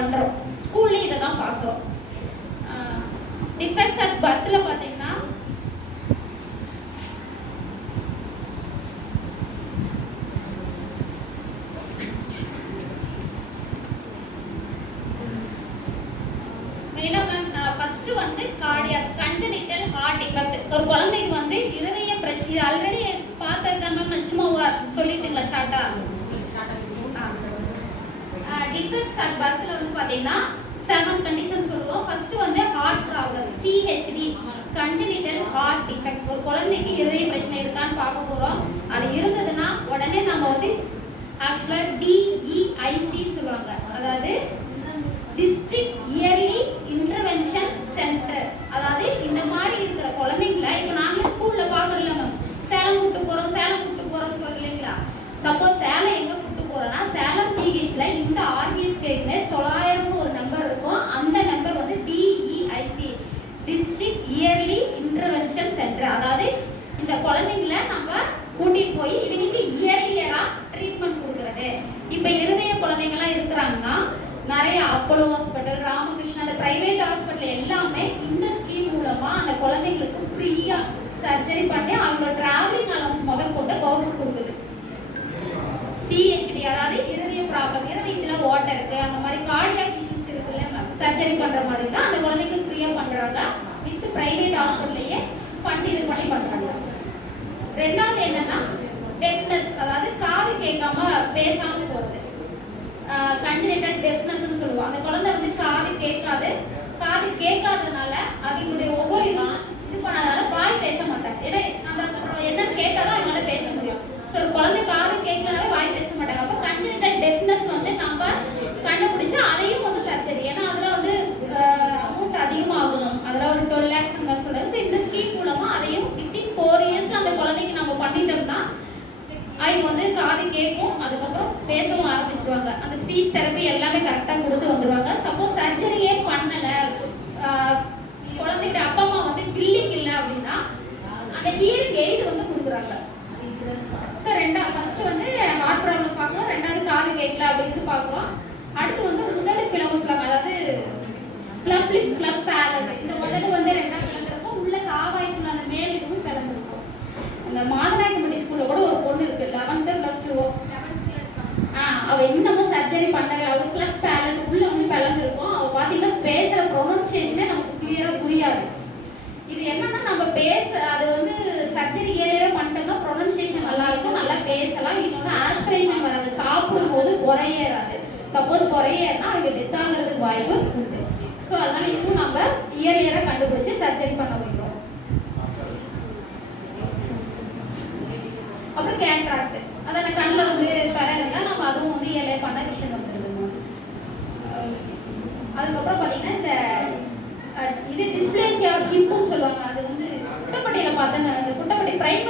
பண்ணுறோம் ஸ்கூல்லேயும் இதை தான் பார்க்குறோம் டிஃபெக்ட்ஸ் அட் பர்த்தில் பார்த்தீங்கன்னா மெயினாக மேம் நான் ஃபஸ்ட்டு வந்து கார்டியா கஞ்சனிட்டல் ஹார்ட் டிஃபெக்ட் ஒரு குழந்தைக்கு வந்து இருதய பிரச்சனை இது ஆல்ரெடி பார்த்தது தான் மேம் நான் சும்மா சொல்லிட்டுங்களா ஷார்ட்டாக டிஃபெக்ட்ஸ் அட் பர்த்தில் வந்து பார்த்தீங்கன்னா செவன் கண்டிஷன் சொல்லுவோம். ஃபர்ஸ்ட் வந்து heart problem CHD congenital heart defect ஒரு குழந்தைக்கு இருதய பிரச்சனை இருக்கான்னு பார்க்க போகிறோம் அது இருந்ததுன்னா உடனே நம்ம வந்து ஆக்சுவலாக டிஇஐசின்னு சொல்லுவாங்க. அதாவது டிஸ்ட்ரிக்ட் இயர்லி இன்டர்வென்ஷன் சென்டர் அதாவது இந்த மாதிரி இருக்கிற குழந்தைங்கள இப்போ நாங்களே ஸ்கூலில் பார்க்குறோம்ல மேம் சேலம் கூட்டு போகிறோம் சேலம் கூட்டு போகிறோம்னு சொல்லுங்களா சப்போஸ் சேலம் எங்கே கூட்டு போகிறோன்னா சேலம் ஆர்டிஹெச்ல இந்த ஆர்பிஎஸ்கேக்கு தொள்ளாயிரம் ஒரு நம்பர் இருக்கும். அந்த நம்பர் வந்து DEIC district early intervention centre அதாவது இந்த குழந்தைங்கள நம்ம கூட்டிட்டு போய் இவங்களுக்கு இயர் இயரா ட்ரீட்மெண்ட் கொடுக்கறது. இப்போ இருதய குழந்தைங்களாம் இருக்கிறாங்கன்னா நிறைய அப்போலோ ஹாஸ்பிட்டல் ராமகிருஷ்ணா அந்த பிரைவேட் ஹாஸ்பிட்டல் எல்லாமே இந்த ஸ்கீம் மூலமா அந்த குழந்தைங்களுக்கு ஃப்ரீயா சர்ஜரி பண்ணி அவங்க டிராவலிங் அலவன்ஸ் முதல் கொண்டு கவர்மெண்ட் கொடுக்குது. சிஹெச்டி அதாவது ப்ராப்ளம் இருதயத்தில் ஓட்டை இருக்குது அந்த மாதிரி கார்டியாக் இஷ்யூஸ் இருக்குல்ல சர்ஜரி பண்ணுற மாதிரி தான் அந்த குழந்தைங்களுக்கு ஃப்ரீயாக பண்ணுறாங்க வித் ப்ரைவேட் ஹாஸ்பிட்டல்லையே ஃபண்ட் இது பண்ணி பண்ணுறாங்க ரெண்டாவது என்னன்னா டெஃப்னஸ் அதாவது காது கேட்காம பேசாமல் போகிறது கன்ஜினேட்டட் டெஃப்னஸ்ன்னு சொல்லுவோம். அந்த குழந்தை வந்து காது கேட்காது. காது கேட்காததுனால அவங்களுடைய ஒவ்வொரு இதுவும் இது பண்ணாதால வாய் பேச மாட்டாங்க ஏன்னா நம்ம என்ன கேட்டாதான் அவங்களால பேச முடியும் ஸோ ஒரு குழந்தை காது கேட்கலனாலே வாய் பேச மாட்டாங்க அப்போ கன்ஜினேட்டல் டெஃப்னஸ் வந்து நம்ம கண்டுபிடிச்சு அதையும் வந்து சர்ஜரி ஏன்னா அதில் வந்து அமௌண்ட் அதிகமாகணும் அதில் ஒரு டுவெல் லேக்ஸ் அந்த மாதிரி சொல்கிறாங்க ஸோ இந்த ஸ்கீம் மூலமாக அதையும் வித்தின் ஃபோர் இயர்ஸ் அந்த குழந்தைக்கு நம்ம பண்ணிட்டோம்னா அவங்க வந்து காது கேட்கும் அதுக்கப்புறம் பேசவும் ஆரம்பிச்சிருவாங்க. அந்த ஸ்பீச் தெரப்பி எல்லாமே கரெக்டாக கொடுத்து வந்துருவாங்க. சப்போஸ் சர்ஜரியே பண்ணலை? குழந்தைகிட்ட அப்பா அம்மா வந்து பில்லிங் இல்லை அப்படின்னா அந்த ஹியரிங் எய்டு வந்து கொடுக்குறாங்க. ஸோ ரெண்டா ஃபர்ஸ்ட் வந்து ஹார்ட் ப்ராப்ளம் பார்க்குறோம் ரெண்டாவது காது கேட்கல அப்படிங்கிறது பார்க்குறோம் அடுத்து வந்து முதல் பிளவு சொல்லுவாங்க அதாவது கிளப் கிளப் பேலட் சாப்பிடும்போது குறையேறாது. சப்போஸ் குறையேறினா அவங்க டெத் ஆகிறதுக்கு வாய்ப்பு உண்டு. ஸோ அதனால இதுவும் நம்ம இயர் இயராக கண்டுபிடிச்சி சர்ஜரி பண்ண வைக்கிறோம் அப்புறம் கேட்ராக்ட் அதான் கண்ணில் வந்து கரை நம்ம அதுவும் வந்து இயர்லேயே பண்ண விஷயம் வந்துருது அதுக்கப்புறம் பார்த்தீங்கன்னா இந்த இது இது டிஸ்பிளேசியா கிப்புன்னு சொல்லுவாங்க. அது வந்து குட்டப்பட்டியில் பார்த்தேன் அந்த குட்டப்பட்டி பிரைம்